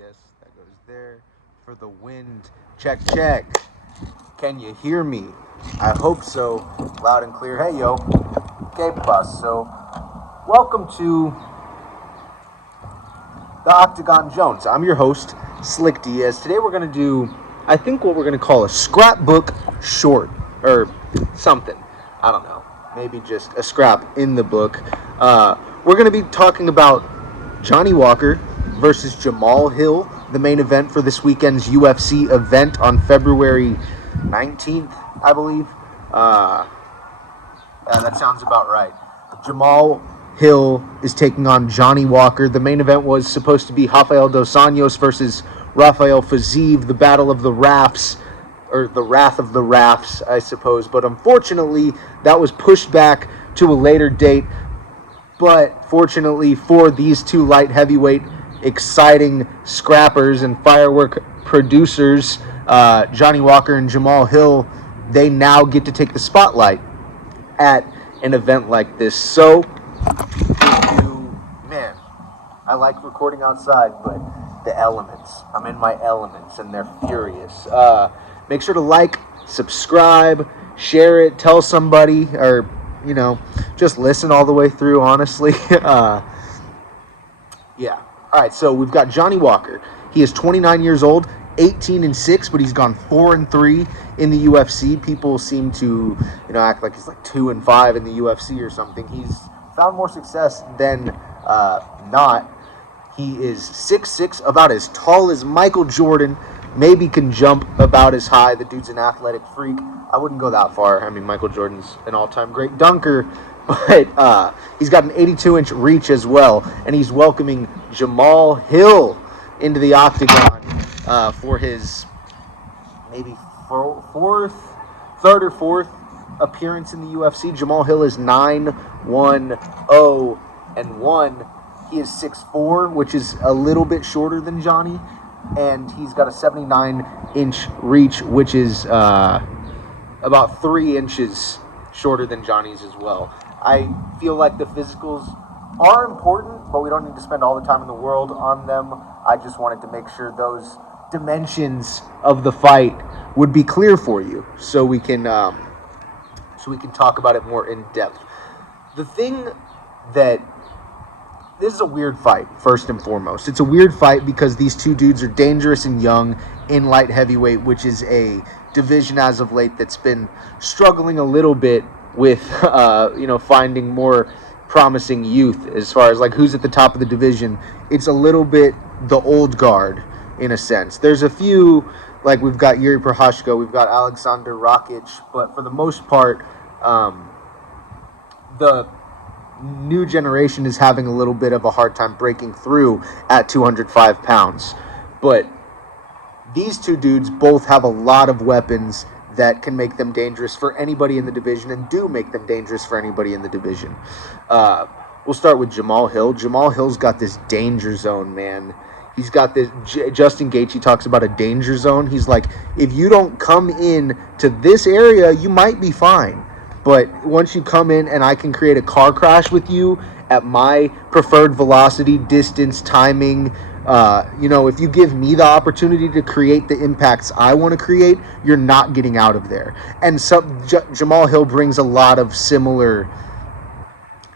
Yes, that goes there for the wind. Check, check. Can you hear me? I hope so. Loud and clear. Hey, yo. Okay, bus. So, welcome to the Octagon Jones. I'm your host, Slick Diaz. Today we're going to do, I think, what we're going to call a scrapbook short or something. I don't know. Maybe just a scrap in the book. We're going to be talking about Johnny Walker versus Jamal Hill, the main event for this weekend's UFC event on February 19th, I believe. That sounds about right. Jamal Hill is taking on Johnny Walker. The main event was supposed to be Rafael dos Anjos versus Rafael Fiziev, the Battle of the Rafts, or the Wrath of the Rafts, I suppose. But unfortunately, that was pushed back to a later date. But fortunately for these two light heavyweight exciting scrappers and firework producers, Johnny Walker and Jamal Hill, they now get to take the spotlight at an event like this. So, man, I like recording outside, but the elements, I'm in my elements and they're furious. Make sure to like, subscribe, share it, tell somebody, or just listen all the way through, honestly. Yeah. All right, so we've got Johnny Walker. He is 29 years old, 18-6, but he's gone 4-3 in the UFC. People seem to, act like he's like 2-5 in the UFC or something. He's found more success than not. He is 6'6", about as tall as Michael Jordan. Maybe can jump about as high. The dude's an athletic freak. I wouldn't go that far. I mean, Michael Jordan's an all-time great dunker, but he's got an 82-inch reach as well, and he's welcoming Jamal Hill into the octagon for his maybe third or fourth appearance in the UFC. Jamal Hill is 9-1-0-1. He is 6'4", which is a little bit shorter than Johnny, and he's got a 79-inch reach, which is about 3 inches shorter than Johnny's as well. I feel like the physicals are important, but we don't need to spend all the time in the world on them. I just wanted to make sure those dimensions of the fight would be clear for you, so we can talk about it more in depth. The thing that this is a weird fight, first and foremost. It's a weird fight because these two dudes are dangerous and young in light heavyweight, which is a division as of late that's been struggling a little bit with, finding more promising youth as far as like who's at the top of the division. It's a little bit the old guard in a sense. There's a few, like we've got Yuri Prohashko, we've got Alexander Rakic, but for the most part, the new generation is having a little bit of a hard time breaking through at 205 pounds. But these two dudes both have a lot of weapons that can make them dangerous for anybody in the division and do make them dangerous for anybody in the division. We'll start with Jamal Hill. Jamal Hill's got this danger zone, man. He's got this, Justin Gaethje talks about a danger zone. He's like, if you don't come in to this area, you might be fine. But once you come in and I can create a car crash with you at my preferred velocity, distance, timing, if you give me the opportunity to create the impacts I want to create, you're not getting out of there. And so Jamal Hill brings a lot of similar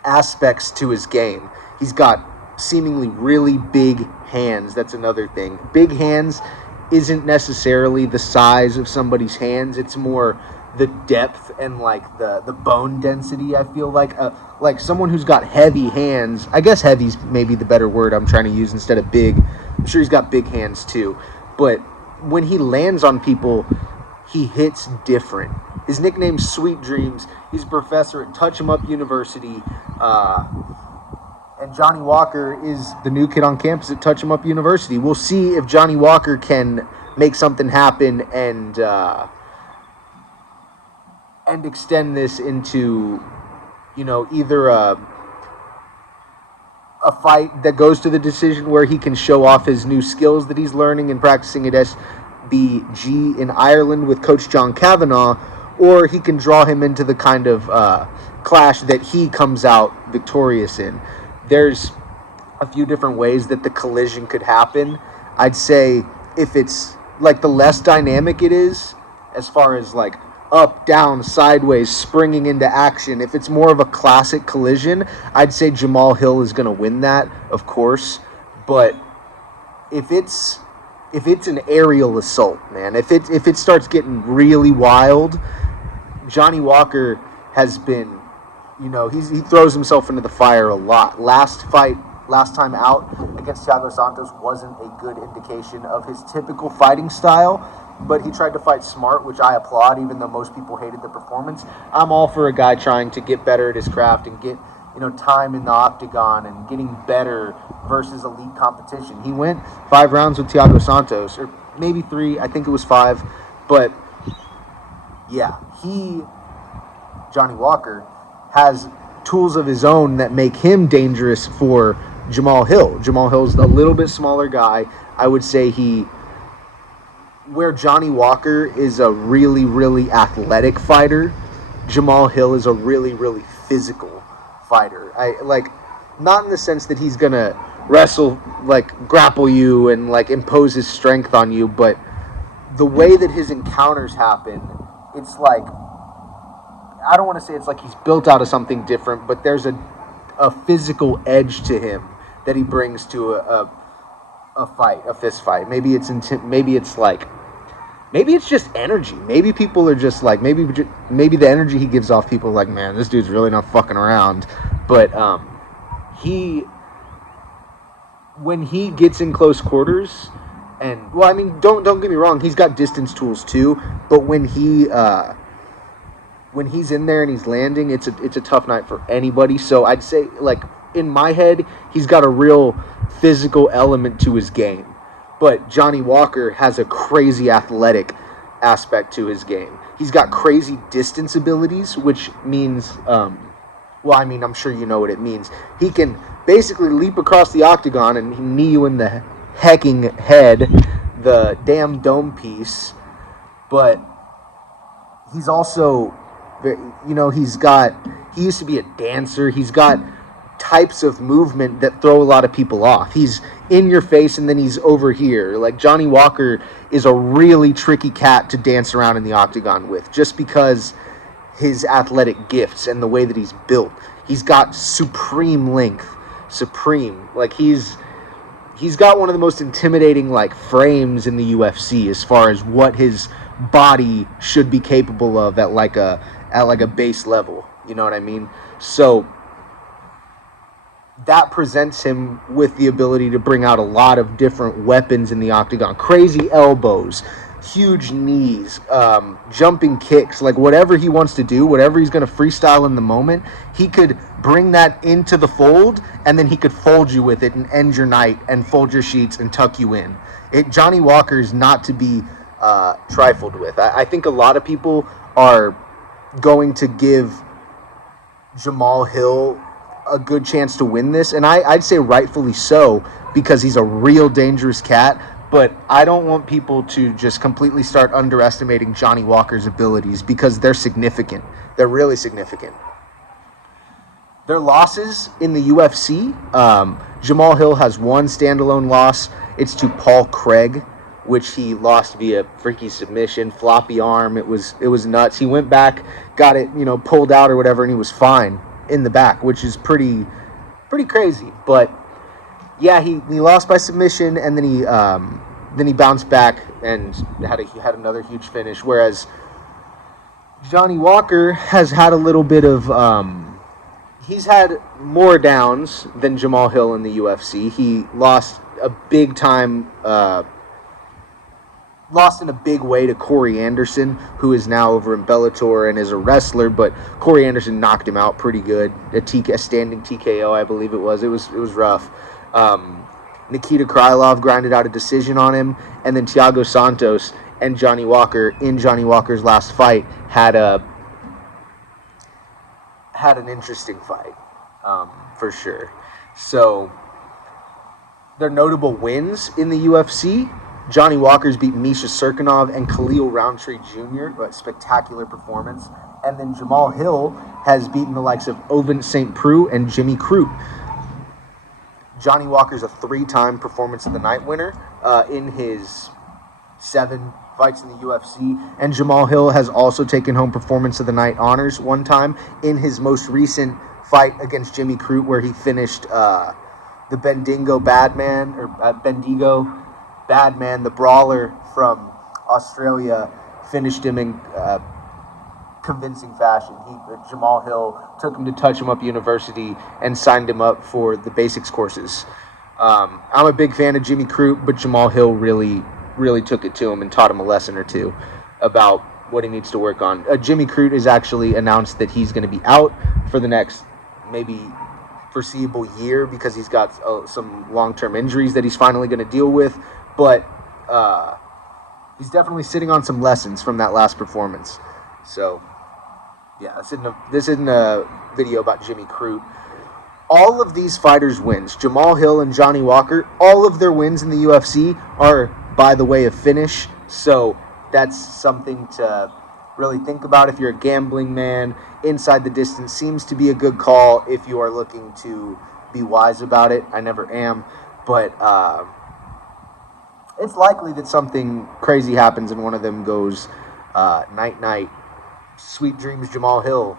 aspects to his game. He's got seemingly really big hands. That's another thing. Big hands isn't necessarily the size of somebody's hands. It's more the depth and like the bone density. I feel like someone who's got heavy hands, I guess heavy's maybe the better word I'm trying to use instead of big. I'm sure he's got big hands too, but when he lands on people, he hits different. His nickname's Sweet Dreams. He's a professor at Touch 'em Up University, and Johnny Walker is the new kid on campus at Touch 'em Up University. We'll see if Johnny Walker can make something happen and extend this into, either a fight that goes to the decision where he can show off his new skills that he's learning and practicing at SBG in Ireland with Coach John Kavanagh, or he can draw him into the kind of clash that he comes out victorious in. There's a few different ways that the collision could happen. I'd say if it's like the less dynamic it is, as far as like up, down, sideways, springing into action, if it's more of a classic collision, I'd say Jamal Hill is going to win that, of course. But if it's an aerial assault, man, if it starts getting really wild, Johnny Walker has been, he throws himself into the fire a lot. Last time out against Thiago Santos wasn't a good indication of his typical fighting style, but he tried to fight smart, which I applaud, even though most people hated the performance. I'm all for a guy trying to get better at his craft and get, time in the octagon and getting better versus elite competition. He went 5 rounds with Thiago Santos, or maybe 3, I think it was 5, but yeah, Johnny Walker, has tools of his own that make him dangerous for Jamal Hill. Jamal Hill's a little bit smaller guy. I would say where Johnny Walker is a really, really athletic fighter, Jamal Hill is a really, really physical fighter. Not in the sense that he's gonna wrestle, grapple you and impose his strength on you, but the way that his encounters happen, it's I don't want to say it's like he's built out of something different, but there's a physical edge to him that he brings to a fist fight. Maybe it's just energy. Maybe people are just maybe the energy he gives off, people are man, this dude's really not fucking around. But when he gets in close quarters, and don't get me wrong, he's got distance tools too, but when he's in there and he's landing, it's a tough night for anybody. So I'd say, in my head, he's got a real physical element to his game. But Johnny Walker has a crazy athletic aspect to his game. He's got crazy distance abilities, which means, I'm sure you know what it means. He can basically leap across the octagon and knee you in the hecking head, the damn dome piece. But he's also, he used to be a dancer. He's got types of movement that throw a lot of people off. He's in your face and then he's over here. Johnny Walker is a really tricky cat to dance around in the octagon with, just because his athletic gifts and the way that he's built. He's got supreme length. Supreme. He's got one of the most intimidating frames in the UFC as far as what his body should be capable of at a base level. You know what I mean? So that presents him with the ability to bring out a lot of different weapons in the octagon. Crazy elbows, huge knees, jumping kicks, whatever he wants to do, whatever he's going to freestyle in the moment, he could bring that into the fold, and then he could fold you with it and end your night and fold your sheets and tuck you in. Johnny Walker is not to be trifled with. I think a lot of people are going to give Jamal Hill a good chance to win this, and I'd say rightfully so, because he's a real dangerous cat. But I don't want people to just completely start underestimating Johnny Walker's abilities, because they're significant. They're really significant. Their losses in the UFC, Jamal Hill has one standalone loss. It's to Paul Craig, which he lost via freaky submission, floppy arm. It was nuts. He went back, got it, pulled out or whatever, and he was fine in the back, which is pretty crazy. But yeah, he lost by submission, and then he bounced back and had another huge finish. Whereas Johnny Walker has had a little bit of he's had more downs than Jamal Hill in the UFC. He lost a big time. Lost in a big way to Corey Anderson, who is now over in Bellator and is a wrestler, but Corey Anderson knocked him out pretty good. A standing TKO, I believe it was. It was rough. Nikita Krylov grinded out a decision on him, and then Thiago Santos and Johnny Walker, in Johnny Walker's last fight, had an interesting fight, for sure. So, their notable wins in the UFC: Johnny Walker's beat Misha Serkinov and Khalil Roundtree Jr., a spectacular performance. And then Jamal Hill has beaten the likes of Ovince St. Preux and Jimmy Crute. Johnny Walker's a 3-time Performance of the Night winner. in his 7 fights in the UFC, and Jamal Hill has also taken home Performance of the Night honors one time in his most recent fight against Jimmy Crute, where he finished the Bendigo Badman, the brawler from Australia, finished him in convincing fashion. Jamal Hill took him to Touch 'em Up University and signed him up for the basics courses. I'm a big fan of Jimmy Crute, but Jamal Hill really took it to him and taught him a lesson or two about what he needs to work on. Jimmy Crute has actually announced that he's going to be out for the next maybe foreseeable year because he's got some long-term injuries that he's finally going to deal with, but he's definitely sitting on some lessons from that last performance. So yeah, this isn't a video about Jimmy Crute. All of these fighters' wins, Jamal Hill and Johnny Walker, all of their wins in the UFC are by the way of finish, so that's something to really think about if you're a gambling man. Inside the distance seems to be a good call if you are looking to be wise about it. I never am, but it's likely that something crazy happens and one of them goes night-night. Sweet dreams, Jamal Hill.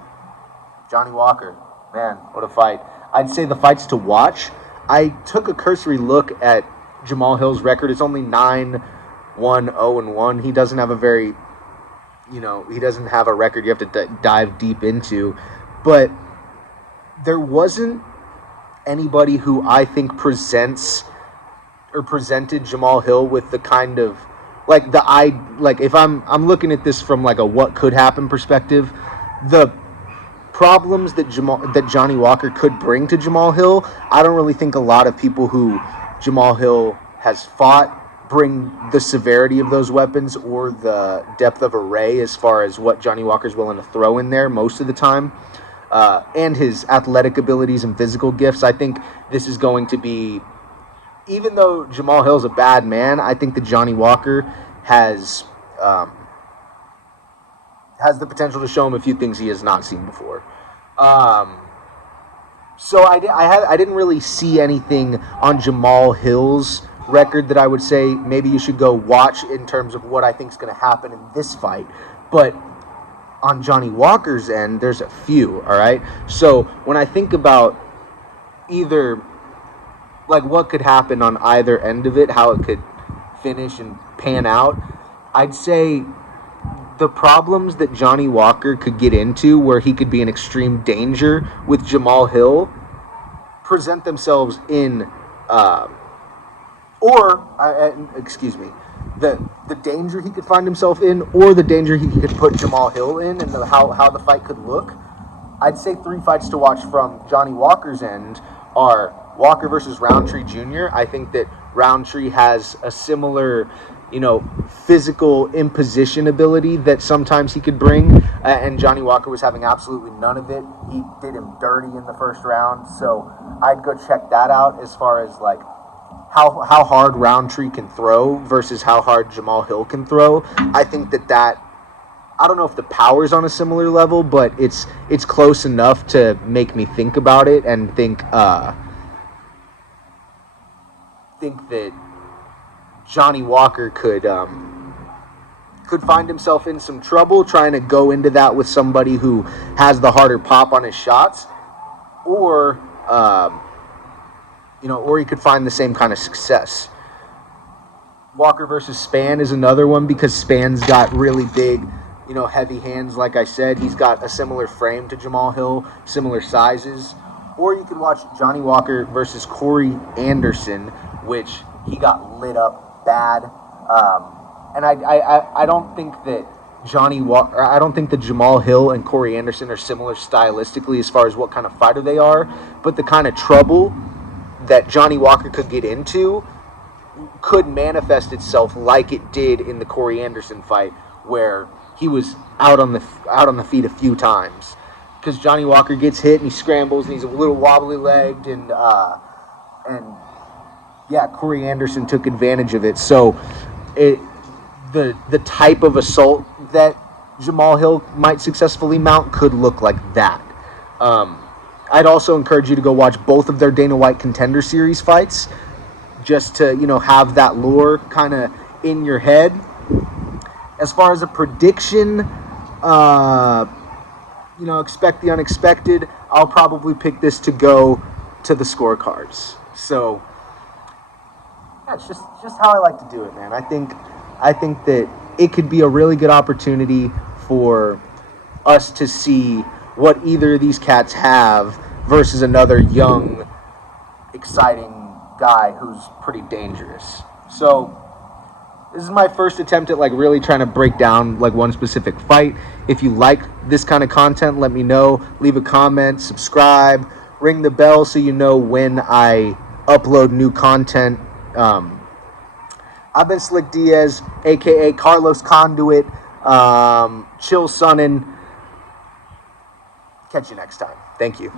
Johnny Walker. Man, what a fight. I'd say the fights to watch. I took a cursory look at Jamal Hill's record. It's only 9-1-0-1. He doesn't have a very, he doesn't have a record you have to dive deep into. But there wasn't anybody who I think presented Jamal Hill with the kind of, if I'm looking at this from like a what could happen perspective, the problems that Johnny Walker could bring to Jamal Hill, I don't really think a lot of people who Jamal Hill has fought bring the severity of those weapons or the depth of array as far as what Johnny Walker's willing to throw in there most of the time, and his athletic abilities and physical gifts. I think this is going to be, even though Jamal Hill's a bad man, I think that Johnny Walker has the potential to show him a few things he has not seen before. So I didn't really see anything on Jamal Hill's record that I would say maybe you should go watch in terms of what I think is going to happen in this fight. But on Johnny Walker's end, there's a few, all right? So when I think about either, what could happen on either end of it, how it could finish and pan out, I'd say the problems that Johnny Walker could get into where he could be in extreme danger with Jamal Hill present themselves in, the danger he could find himself in or the danger he could put Jamal Hill in and how the fight could look. I'd say 3 fights to watch from Johnny Walker's end are Walker versus Roundtree Jr. I think that Roundtree has a similar, physical imposition ability that sometimes he could bring, and Johnny Walker was having absolutely none of it. He did him dirty in the first round, so I'd go check that out as far as how hard Roundtree can throw versus how hard Jamal Hill can throw. I think that I don't know if the power's on a similar level, but it's close enough to make me think about it and think that Johnny Walker could find himself in some trouble trying to go into that with somebody who has the harder pop on his shots, or or he could find the same kind of success. Walker versus Spann is another one because Spann's got really big, heavy hands. Like I said, he's got a similar frame to Jamal Hill, similar sizes. Or you could watch Johnny Walker versus Corey Anderson, which he got lit up bad. And I don't think that I don't think that Jamal Hill and Corey Anderson are similar stylistically as far as what kind of fighter they are, but the kind of trouble that Johnny Walker could get into could manifest itself like it did in the Corey Anderson fight, where he was out on the feet a few times. Because Johnny Walker gets hit and he scrambles and he's a little wobbly legged, and Corey Anderson took advantage of it. So the type of assault that Jamal Hill might successfully mount could look like that. I'd also encourage you to go watch both of their Dana White Contender Series fights. just to, have that lore kind of in your head. As far as a prediction, expect the unexpected. I'll probably pick this to go to the scorecards. So that's just how I like to do it, man. I think that it could be a really good opportunity for us to see what either of these cats have versus another young, exciting guy who's pretty dangerous. So this is my first attempt at really trying to break down one specific fight. If you like this kind of content, let me know. Leave a comment, subscribe, ring the bell so you know when I upload new content. I've been Slick Diaz, aka Carlos Conduit. Chill Sunnin. Catch you next time. Thank you.